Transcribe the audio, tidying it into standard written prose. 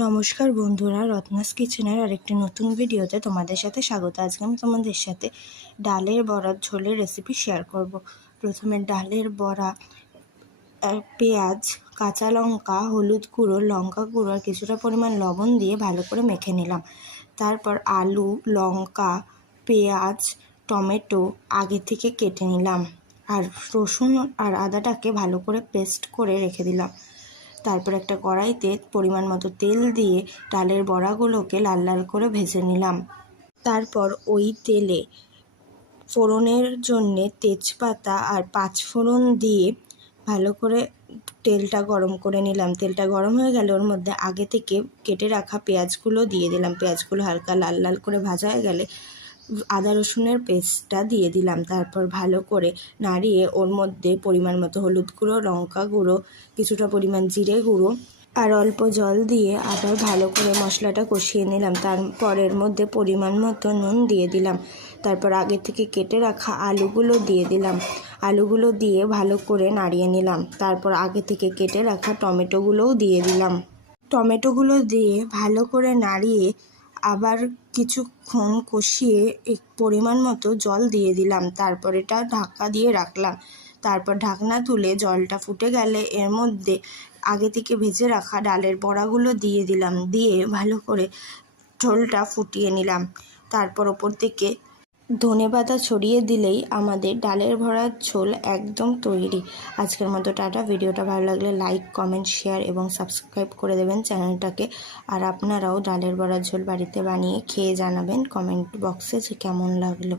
নমস্কার বন্ধুরা, রত্নাস কিচেনের আরেকটি নতুন ভিডিওতে তোমাদের সাথে স্বাগত। আজকে আমি তোমাদের সাথে ডালের বড়ার ঝোলের রেসিপি শেয়ার করব। প্রথমে ডালের বড়া, পেঁয়াজ, কাঁচা লঙ্কা, হলুদ গুঁড়ো, লঙ্কা গুঁড়ো আর কিছুটা পরিমাণ লবণ দিয়ে ভালো করে মেখে নিলাম। তারপর আলু, লঙ্কা, পেঁয়াজ, টমেটো আগে থেকে কেটে নিলাম আর রসুন আর আদাটাকে ভালো করে পেস্ট করে রেখে দিলাম। তারপর একটা কড়াইতে পরিমাণ মতো তেল দিয়ে ডালের বড়াগুলোকে লাল লাল করে ভেজে নিলাম। তারপর ওই তেলে ফোড়নের জন্যে তেজপাতা আর পাঁচফোড়ন দিয়ে ভালো করে তেলটা গরম করে নিলাম। তেলটা গরম হয়ে গেলে ওর মধ্যে আগে থেকে কেটে রাখা পেঁয়াজগুলো দিয়ে দিলাম। পেঁয়াজগুলো হালকা লাল লাল করে ভাজা হয়ে গেলে আদা রসুনের পেস্টটা দিয়ে দিলাম। তারপর ভালো করে নাড়িয়ে ওর মধ্যে পরিমাণ মতো হলুদ গুঁড়ো, লঙ্কা গুঁড়ো, কিছুটা পরিমাণ জিরে গুঁড়ো আর অল্প জল দিয়ে আবার ভালো করে মশলাটা কষিয়ে নিলাম। তারপর এর মধ্যে পরিমাণ মতো নুন দিয়ে দিলাম। তারপর আগে থেকে কেটে রাখা আলুগুলো দিয়ে দিলাম। আলুগুলো দিয়ে ভালো করে নাড়িয়ে নিলাম। তারপর আগে থেকে কেটে রাখা টমেটোগুলোও দিয়ে দিলাম। টমেটোগুলো দিয়ে ভালো করে নাড়িয়ে আবার কিছুক্ষণ কষিয়ে পরিমাণ মতো জল দিয়ে দিলাম। তারপর এটা ঢাকা দিয়ে রাখলাম। তারপর ঢাকনা তুলে জলটা ফুটে গেলে এর মধ্যে আগে থেকে ভেজে রাখা ডালের বড়াগুলো দিয়ে দিলাম। দিয়ে ভালো করে ঝোলটা ফুটিয়ে নিলাম। তারপর ওপর থেকে ধনেপাতা ছড়িয়ে দিলেই আমাদের ডালের বড়ার ঝোল একদম তৈরি। আজকের মতো টাটা। ভিডিওটা ভালো লাগলে লাইক, কমেন্ট, শেয়ার এবং সাবস্ক্রাইব করে দেবেন চ্যানেলটাকে। আর আপনারাও ডালের বড়ার ঝোল বাড়িতে বানিয়ে খেয়ে জানাবেন কমেন্ট বক্সে যে কেমন লাগলো।